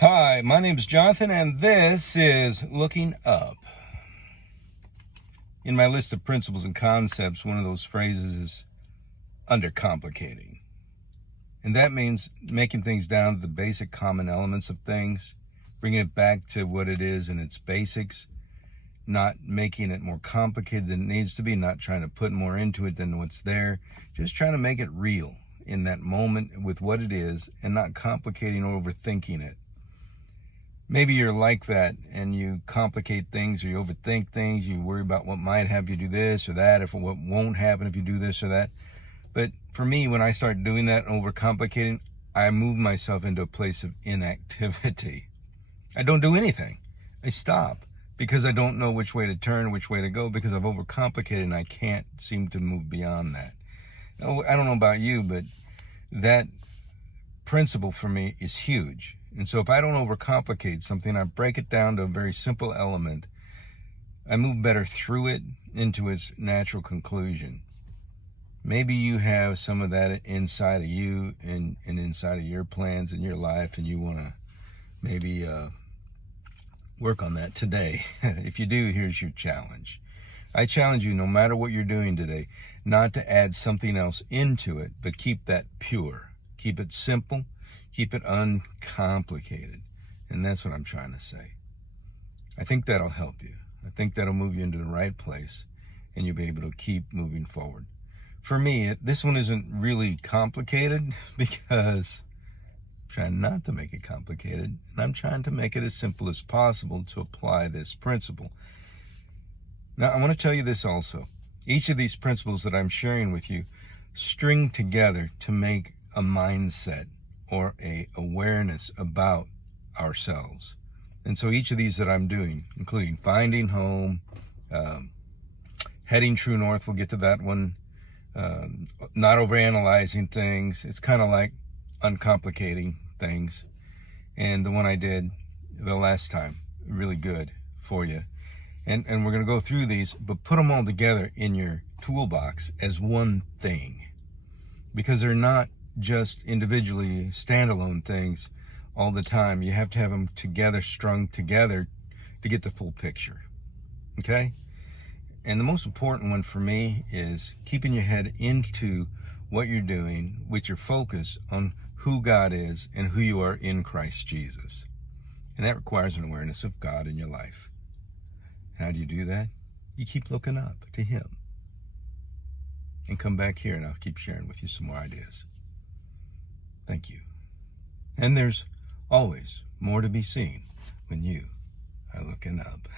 Hi, my name is Jonathan, and this is Looking Up. In my list of principles and concepts, one of those phrases is undercomplicating. And that means making things down to the basic common elements of things, bringing it back to what it is in its basics, not making it more complicated than it needs to be, not trying to put more into it than what's there, just trying to make it real in that moment with what it is and not complicating or overthinking it. Maybe you're like that and you complicate things or you overthink things. You worry about what might have you do this or that, if what won't happen if you do this or that. But for me, when I start doing that and overcomplicating, I move myself into a place of inactivity. I don't do anything. I stop because I don't know which way to turn, which way to go, because I've overcomplicated and I can't seem to move beyond that. Now, I don't know about you, but that principle for me is huge. And so if I don't overcomplicate something, I break it down to a very simple element, I move better through it into its natural conclusion. Maybe you have some of that inside of you and inside of your plans in your life, and you want to maybe work on that today. If you do, here's your challenge. I challenge you, no matter what you're doing today, not to add something else into it, but keep that pure. Keep it simple. Keep it uncomplicated. And that's what I'm trying to say. I think that'll help you. I think that'll move you into the right place, and you'll be able to keep moving forward. For me, this one isn't really complicated because I'm trying not to make it complicated, and I'm trying to make it as simple as possible to apply this principle. Now, I want to tell you this also. Each of these principles that I'm sharing with you string together to make a mindset or a awareness about ourselves. And so each of these that I'm doing, including finding home, heading true north, we'll get to that one, not overanalyzing things. It's kind of like uncomplicating things. And the one I did the last time, really good for you. And we're going to go through these, but put them all together in your toolbox as one thing, because they're not just individually standalone things all the time. You have to have them together, strung together, to get the full picture. Okay? And the most important one for me is keeping your head into what you're doing with your focus on who God is and who you are in Christ Jesus. And that requires an awareness of God in your life. How do you do that? You keep looking up to Him. And come back here and I'll keep sharing with you some more ideas. Thank you. And there's always more to be seen when you are looking up.